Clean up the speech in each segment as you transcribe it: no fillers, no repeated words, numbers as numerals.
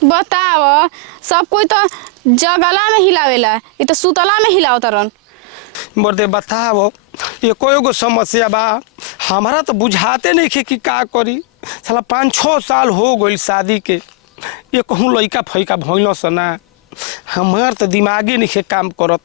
बताओ, सब कोई तो जगला में हिलावेला, ये तो सुतला में हिलाओ तरन। बर्दे बताओ, ये कोई गो समस्या बा। हमारा तो बुझाते नहीं खे कि का करी। साला 5-6 साल हो गई शादी के, ये कहूँ लइका फैका भइल सना। हमार तो दिमागे नहीं खे काम करत।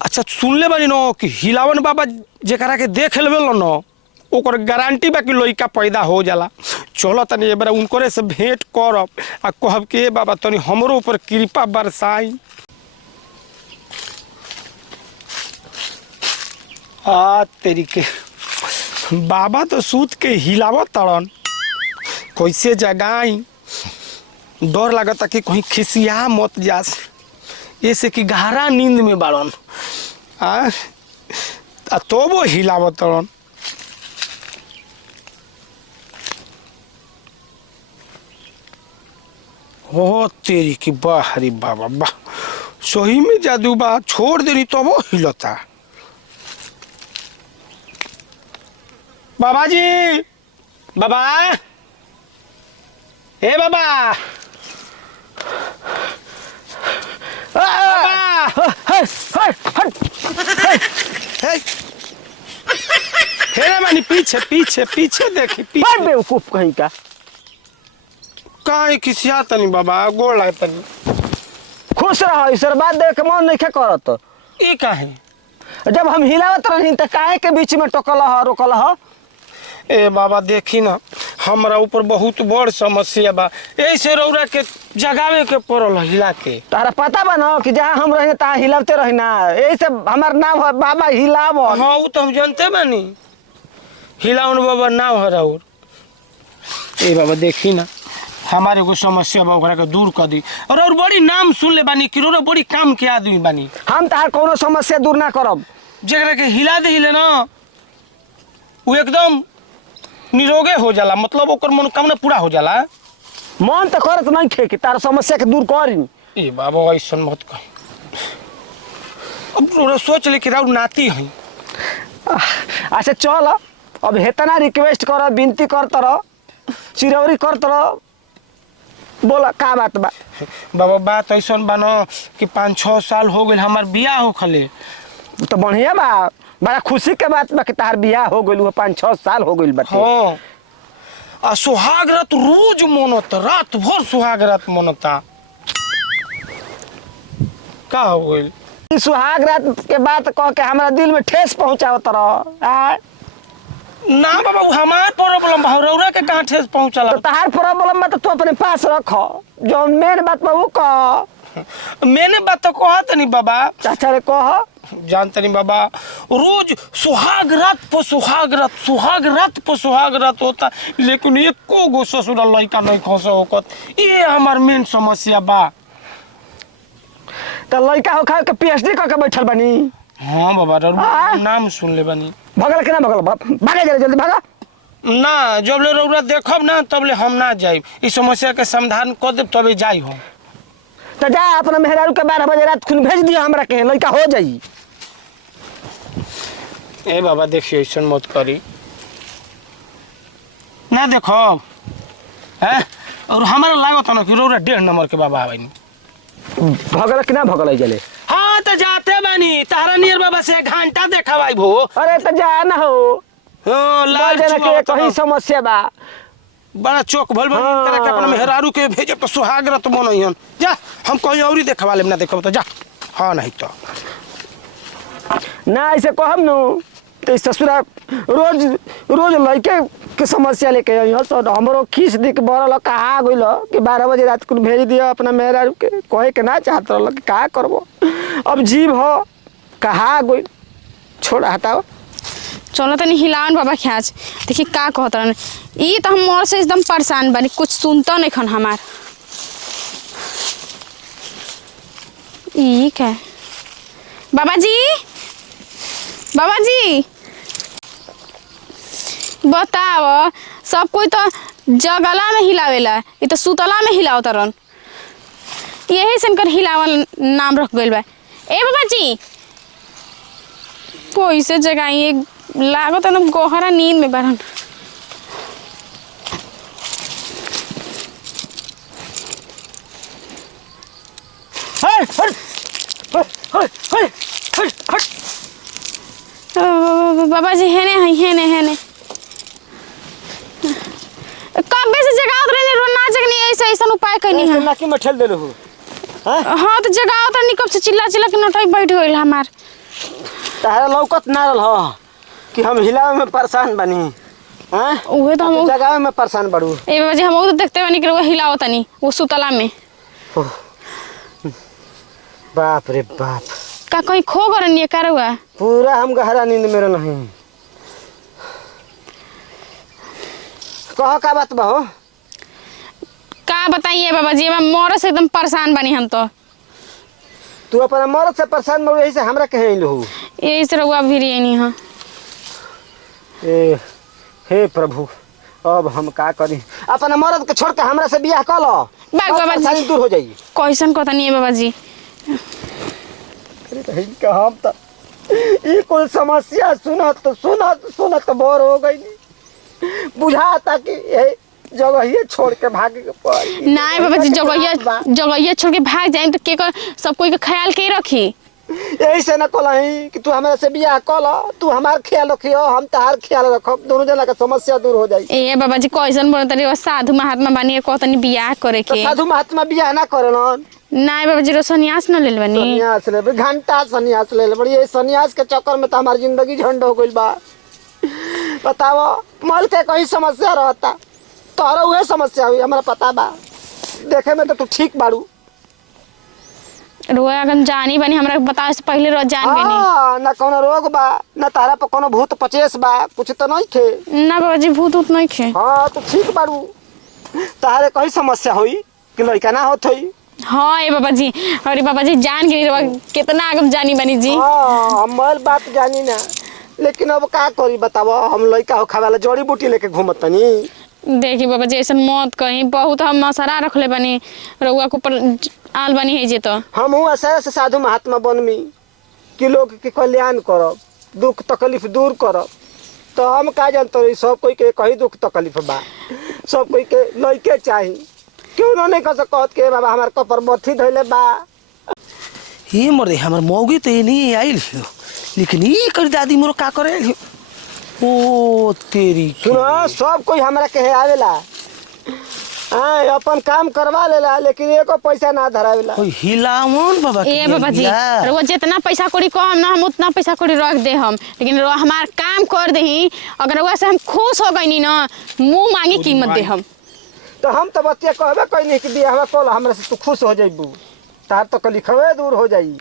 अच्छा सुनले बानी न कि हिलावन बाबा जेकरा के देख लेबे न ओकर गारंटी बा कि लइका पैदा हो जाला। चलो तनी ए बार उनकरे से भेंट करब आ कहब कि बाबा तनी हमरो ऊपर कृपा बरसाई। तेरी के बाबा तो सूत के हिलावत तड़न, कैसे जगाई। डर लगता कि कहीं खिसिया मत जास, ऐसे कि गहरा नींद में बाड़न। तो वो हिलावत तड़न। हो तेरी की वाह रे बाबा वाह, सही में जादू बा। छोड़ देनी तो वो हिलता। बाबा जी, बाबा, हे बाबा, मानी पीछे पीछे पीछे देखी पीछे। बेवकूफ कहीं का काहे किसिया तनी बाबा, गोड़ लाए तनी। खुश रहो, इसर बात देख के मन नहीं करत। ये काहे? जब हम हिलावत रही त काहे के बीच में टोकल ह रोकल ह? ए बाबा देखी ना, हमरा ऊपर बहुत बड़ समस्या बा। ऐसे रौरा के जगावे के पड़ल हिला के। तारा पता बा न कि जहाँ हम रहे तहाँ हिलावते रही ना, यही से हमार नाम है बाबा हिलावन। हाँ वो तो हम जानते बानी, हिलावन बाबा नाम है राउर। ए बाबा देखी ना, हमारे को समस्या बा ओकरा के दूर कर दी। और बड़ी नाम सुन ले बानी कि रौरा बड़ी काम के आदमी बानी। हम तार कोनो समस्या दूर ना करब। जेकरा के हिला दे हिले ना वो एकदम निरोगे हो जाला, मतलब ओकर मनोकामना पूरा हो जाला। मन तो करत नहीं थे कि तार समस्या के दूर करी। ए बाबा ऐसा मत कह। अब रौरा सोच ले कि राउर नाती है। अच्छा चल, अब हेतना रिक्वेस्ट कर, विनती करत रह, चिरौरी करत रह, बोला का बात बा। बाबा बात ऐसा बा न कि 5-6 साल हो गए हमार बियाह होखले। तो बढ़िया बा, बड़ा खुशी के बात बा कि तार बियाह हो गइल, 5-6 साल हो गइल बाटे। हाँ, आ सुहाग रात रोज मनता, रात भर सुहाग रात मनता। का हो गइल? ई सुहाग रात के बात कह के हमरा दिल में ठेस पहुंचावत रह। ना बाबा वो हमार प्रॉब्लम बा, रौरा के कहाँ ठेस पहुंचला। तो तार प्रॉब्लम बा तो तू अपने पास रख, जो मेन बात बा वो कह। मैंने बात तो कहा तनी बाबा। अच्छा रे कह। जानते नहीं बाबा, रोज सुहाग रात पर सुहाग रात, सुहाग रात पर सुहाग रात होता, लेकिन एको गो ससुराल लड़का नहीं खस होकत। ये हमार मेन समस्या बा। तो लड़का हो खा के पीएचडी करके बैठल बनी। हाँ बाबा नाम सुन ले बनी। भगल के ना भगल, भागे जल्दी जल्दी भागा। ना जब ले रौरा देखब ना तब ले हम ना जाइब। इस समस्या के समाधान कर देब तबे जाई हम। तो जा अपना मेहरारू के 12 बजे रात खून भेज दियो हमरा के, लड़का हो जाई। ए बाबा देखिए ऐसा मत करी ना, देखो है। और हमारा लागत ना कि रौरा 1.5 नंबर के बाबा आवे। भगल कि ना भगल जले। हाँ तो जाते बानी, तारा नियर बाबा से घंटा देखवाई भो। अरे तो जा ना हो, लाल के कहीं समस्या बा। बड़ा चौक भल भल करे के अपना मेहरारू के भेजे तो सुहाग रात मनइहन। जा हम कहीं और ही देखवा लेब ना, देखब तो जा। हाँ नहीं तो ना ऐसे कहब नु तो ससुरा रोज रोज लड़के के समस्या लेके आई हो। तो हमरो खींच दी के बरल कहा गइल कि 12 बजे रात को भेज दियो अपना मेहरारू के, कहे के ना चाहत रहल कि का करबो। अब जीव हो कहा गइल, छोड़ हटाओ। चलो तनी हिलावन बाबा खियाच देखी का कहत रहन। ई तो हम मोर से एकदम परेशान बानी, कुछ सुनता नहीं खन हमार। ई क्या बाबा जी, बाबा जी बताओ, सब कोई तो जगला में हिलावेला, ये तो सुतला में हिलाओ तरन। यही से इनकर हिलावन नाम रख गइल बा। ए बाबा जी कैसे जगाई, लागत एकदम गहरा नींद में बारन। बाबा जी हेने कबे से जगावत रहनी रो ना जगनी ऐसे ऐसा उपाय करनी है नाकी में ठेल देलू हां तो जगावत रहनी कब से चिल्ला के नोटई बैठ गइल हमार तारा लौकत ना रहल हो कि हम हिलावे में परेशान बनी हां उहे तो हम जगावे में परेशान बड़ू ए बाबा जी हम तो देखते बनी कि वो हिलावत नहीं वो सुतला में बाप रे बाप का कहीं खो गरनी का रहुआ पूरा हम गहरा नींद में नहीं कहो का बात बा हो का बताइए बाबा जी मैं मोर से एकदम परेशान बनी हम तो तू अपना मर्द से परेशान बड़ू यही से हमरा कहे अइलू यही से रहुआ भी नहीं हां ए हे प्रभु अब हम का करी अपना मर्द के छोड़ के हमरा से बियाह कर लो बाबा जी दूर हो जाई कैसन कहता नहीं है बाबा जी का हम तो ये कोई समस्या सुनत बोर हो गई बुझाता कि ये जगह ये छोड़ के भागे के पड़ी नहीं बाबा जी जगह छोड़ के भाग जाए तो के सब कोई का ख्याल के रखी यही से न कहलही कि तू हमरा से बियाह कर लो तू हमार ख्याल रखियो हम तहार ख्याल रखब दोनों जना के समस्या दूर हो जाई ए बाबा जी कैसन बोलत रे साधु महात्मा बानी कहतनी बियाह करे के साधु महात्मा बियाह ना करेलन नहीं बाबा जी रो सन्यास न लेल बनी सन्यास ले घंटा सन्यास ले बड़ी ये सन्यास के चक्कर में तो हमारी जिंदगी झंड हो गई बा बताओ मल के कहीं समस्या रहता तोहरा उहे समस्या हुई हमरा पता बा देखे में तो तू ठीक बाड़ू रोया अगर जानी बनी हमरा बताओ से पहले रो जान बनी ना कोनो रोग बा ना तारा पर कोनो भूत पचेस बा कुछ तो नहीं थे ना बाबा जी भूत उत नहीं खे हां तो ठीक बाड़ू तारे कहीं समस्या हुई कि लड़का ना होत होई हाँ ए बाबा जी अरे बाबा जी जान के नहीं कितना आगम जानी बनी जी हाँ हमार बात जानी ना लेकिन अब का करी बताओ हम लड़का हो खावाला जड़ी बूटी लेके घूमत तनी देखी बाबा जी ऐसा मत कहीं बहुत हम मसरा रखले बनी रउआ को पर आल बनी है जे तो हम हूँ असर से साधु महात्मा बनमी कि लोग के कल्याण करब दुख तकलीफ दूर करब तो हम का जानते रही सब कोई के कहीं दुख तकलीफ बा सब कोई के लड़के चाही क्यों नहीं कह सकत के बाबा हमार कपर बथी धइले बा ये मरे हमर मौगी तो नहीं आइल हो लेकिन ये कर दादी मोर का करे ओ तेरी सुनो सब कोई हमरा के आवेला हां अपन काम करवा लेला लेकिन एको पैसा ना धरावेला कोई हिलावन बाबा ए बाबा जी रउआ जितना पैसा कौड़ी कम ना हम उतना पैसा कौड़ी रख दे हम लेकिन रउआ हमार काम कर देही अगर रउआ से हम खुश हो गईनी ना मुंह मांगी कीमत दे हम तो हम तो बतिया कहबे कहनी कि बियाह हमरा कल हमरा से तू खुश हो जाइबू तार तो लिखवे दूर हो जाई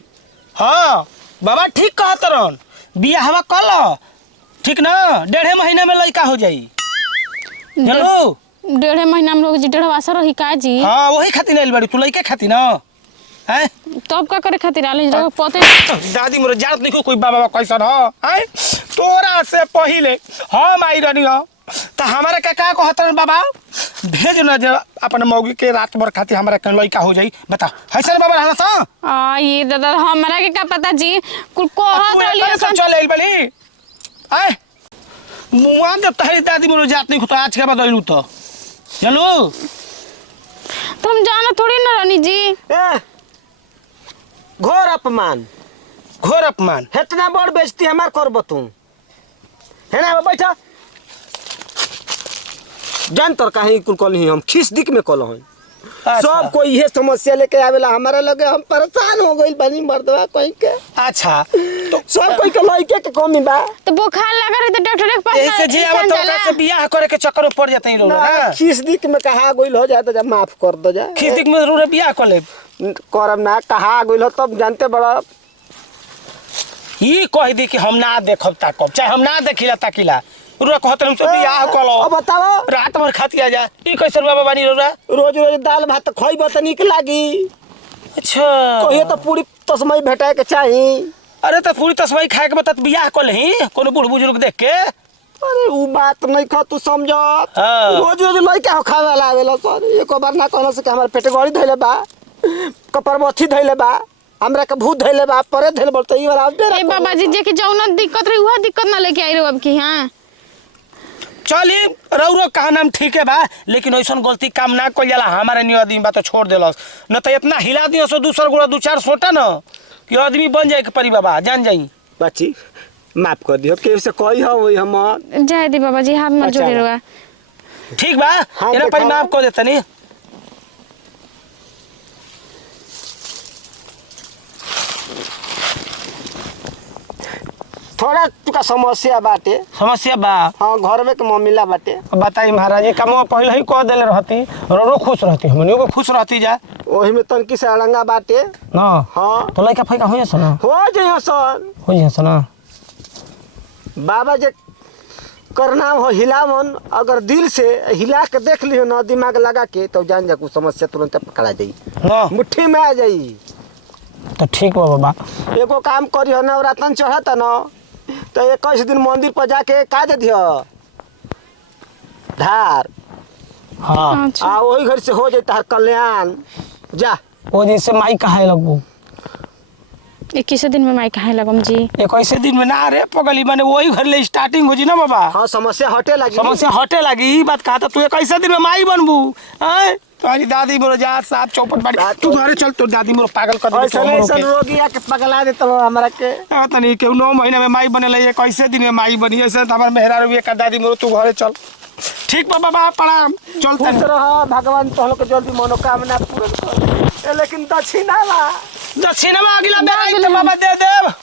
हाँ बाबा ठीक कहा तरन बियाह कल ठीक ना 1.5 महीना में लड़का हो जाई चलो 1.5 महीना में लोग जी 1.5 वासा रही का जी हाँ वही खातिर आइल बाड़ी तू लड़के खातिर ना हैं तब का करे खातिर आले रउआ पते दादी मोर जानत नहीं कोई बाबा कैसन हो हैं तोरा से पहिले हम आई रहनी हो तो हमारा का कहतन बाबा भेज ना जे अपन मौगी के रात भर खातिर हमरा के लड़का हो जाई बता हैसन बाबा रहला सा आ ये दादा हमरा के का पता जी कुल कहत रहली सन चल आइल बली आय मुआन जब तहरी दादी मोर जात नहीं तो आज के बाद आइलू तो चलो तो हम जाना थोड़ी ना रानी जी घोर अपमान इतना बड़ बेइज्जती हमार करब तू है ना बैठा जान तर काहे कुल कल ही हम खीस दिक में कल हई सब कोई ये समस्या लेके आवेला हमारा लगे हम परेशान हो गइल बनी मर्दवा कोई के अच्छा तो सब कोई के लइके के कमी बा तो बुखार लगा रहे तो डॉक्टर के पास ऐसे जे अब तो से बियाह करे के चक्कर में पड़ जाते हैं लोग ना खीस दिक में कहा गइल हो जाए तो जा माफ कर दो जा खीस दिक में जरूर बियाह कर ले करब ना कहा गइल हो तब जानते बड़ा ई कह दी कि हम ना देखब ताकब चाहे हम ना देखिला ताकिला रुआ कहत हम सब बियाह कलो अब बताओ रात भर खाती आ जा ई कैसे बाबा बानी रुआ रोज रोज दाल भात खइब त निक लागी अच्छा कहियो तो पूरी तस्मई भेटाए के चाही अरे तो पूरी तस्वीर खाए के बता बियाह कर ले कोनो बूढ़ बुजुर्ग देख के अरे उ बात नहीं खा तू समझत हाँ। रोज रोज लइका खावे ला आवेला सर एको बार ना कहला से कि हमर पेट गड़ी धइले बा कपरबथी धइले बा हमरा के भूत धइले बा परे धइले बोल त ई बार आबे ए बाबा जी जे के जौन दिक्कत रही वह दिक्कत ना लेके आई रो अब की हां चली रौरो कहा नाम ठीक है बा, लेकिन ऐसा गलती काम ना कल जाला। हमारे नहीं आदमी बा तो छोड़ दिलस, न तो इतना हिला दियो सो दूसर गोड़ा 2-4 सोटा न कि आदमी बन जाए के परी बाबा जान जाई। बच्ची माफ कर दियो, के से कही हो वही हम। जाए दी बाबा जी, हाथ मत अच्छा जोड़े बा। रुआ। ठीक बा, हाँ, एना परी देखाओ। माफ कर देतनी। थोड़ा तुका समस्या बाटे। समस्या बा? हाँ, घर में के मम्मीला बाटे। अब बताई महाराज, ये काम पहले ही कह देले रहती, रोरो खुश रहती, हमनियो को खुश रहती जा ओही में तनकी से अड़ंगा बाटे। ना। हाँ, तो लइका फइका होइए सन, हो जइयो सन। होइए सन। बाबा जे करना हो हिलावन, अगर दिल से हिला के देख लियो ना, दिमाग लगा के, तो जान जा कुछ समस्या तुरंत पकड़ा जाई, ना मुट्ठी में आ जाई। तो ठीक बा बाबा। एगो काम करियो, नवरातन चढ़ता न, तो 21 दिन मंदिर पर जाके का दे दियो धार, हाँ अच्छा आ वही घर से हो जाए तार कल्याण। जा वो जैसे माई कहे लगबू 21 दिन में माई कहे लगम जी। 21 दिन में ना रे पगली, माने वही घर ले स्टार्टिंग हो जी ना बाबा। हाँ, समस्या हटे लगी। समस्या हटे लगी, ई बात कहा था तू 21 दिन में माई बनबू। हैं तुम्हारी दादी मोर जा साफ चौपट बाड़ी, तू घरे चल, तो दादी मोर पागल कर दे। ऐसा ऐसा रोगी आके पगला देता हो हमरा के। तनी केहू 9 महीना में माई बने लगे, 21 दिन में माई बनी, ऐसे तो हमार मेहरारू भी का दादी मोर, तू घरे चल। ठीक बा बाबा, प्रणाम, चलते खुश रह, भगवान तोहलो के जल्दी मनोकामना पूरा कर। लेकिन दक्षिणा बा, दक्षिण में अगला बेरा आई तो बाबा दे देव।